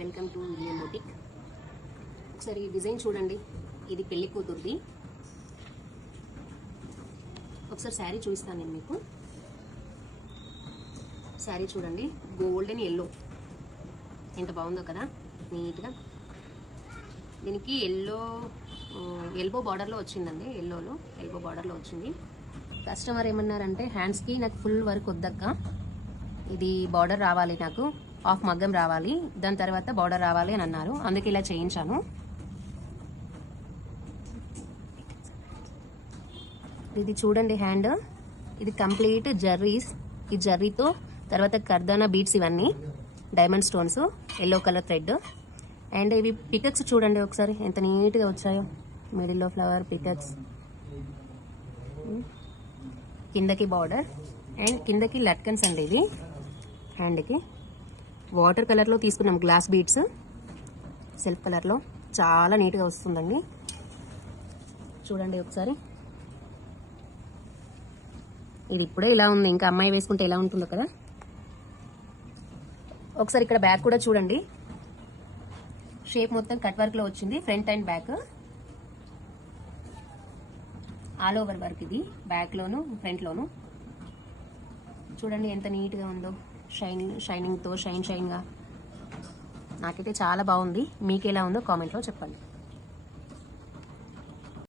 Welcome to William boutique. ఒకసారి ఈ design చూడండి, ఇది పెళ్లి కూతురుది. ఒకసారి శారీ చూపిస్తాను నేను మీకు. శారీ చూడండి, గోల్డెన్ ఎల్లో ఎంత బాగుందో కదా, నీట్గా. దీనికి ఎల్బో బార్డర్లో వచ్చిందండి, ఎల్బో బార్డర్లో వచ్చింది. కస్టమర్ ఏమన్నారంటే హ్యాండ్స్కి నాకు ఫుల్ వర్క్ వద్దక్క, ఇది బార్డర్ రావాలి, నాకు హాఫ్ మగ్గం రావాలి, దాని తర్వాత బార్డర్ రావాలి అని అన్నారు. అందుకే ఇలా చేయించాను. ఇది చూడండి హ్యాండ్, ఇది కంప్లీట్ జర్రీస్, ఈ జర్రీతో తర్వాత కర్దానా బీడ్స్, ఇవన్నీ diamond stones, yellow colour thread. And ఇవి పికక్స్ చూడండి ఒకసారి ఎంత నీట్గా వచ్చాయో, మిడిల్లో ఫ్లవర్ పికక్స్, కిందకి బార్డర్ అండ్ కిందకి లట్కన్స్ అండి. ఇది హ్యాండ్కి వాటర్ కలర్లో తీసుకున్నాం, గ్లాస్ బీడ్స్ సెల్ఫ్ కలర్లో, చాలా నీట్గా వస్తుందండి. చూడండి ఒకసారి, ఇది ఇప్పుడే ఇలా ఉంది, ఇంకా అమ్మాయి వేసుకుంటే ఎలా ఉంటుందో కదా. ఒకసారి ఇక్కడ బ్యాక్ కూడా చూడండి, షేప్ మొత్తం కట్ వర్క్లో వచ్చింది, front and back all over work. ఇది బ్యాక్లోను ఫ్రంట్లోను చూడండి ఎంత నీట్గా ఉందో, షైనింగ్తో షైన్గా. నాకైతే చాలా బాగుంది. మీకు ఎలా ఉందో కామెంట్లో చెప్పండి.